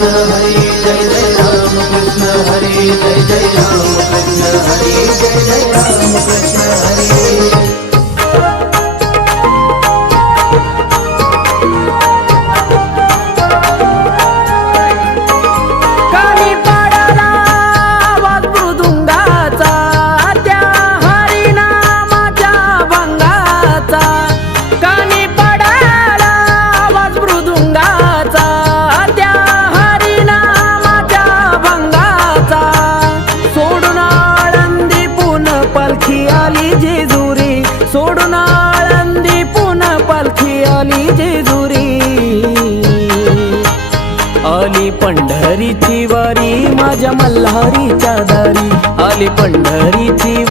कृष्ण हरी जय जय राम कृष्ण हरी जय जय राम कृष्ण हरी जय जय राम कृष्ण हरी। सोडून आळंदी पुन्हा पालखी आली जेजुरी, आली पंढरीची वारी माझ्या मल्हारीच्या दारी, आली पंढरीची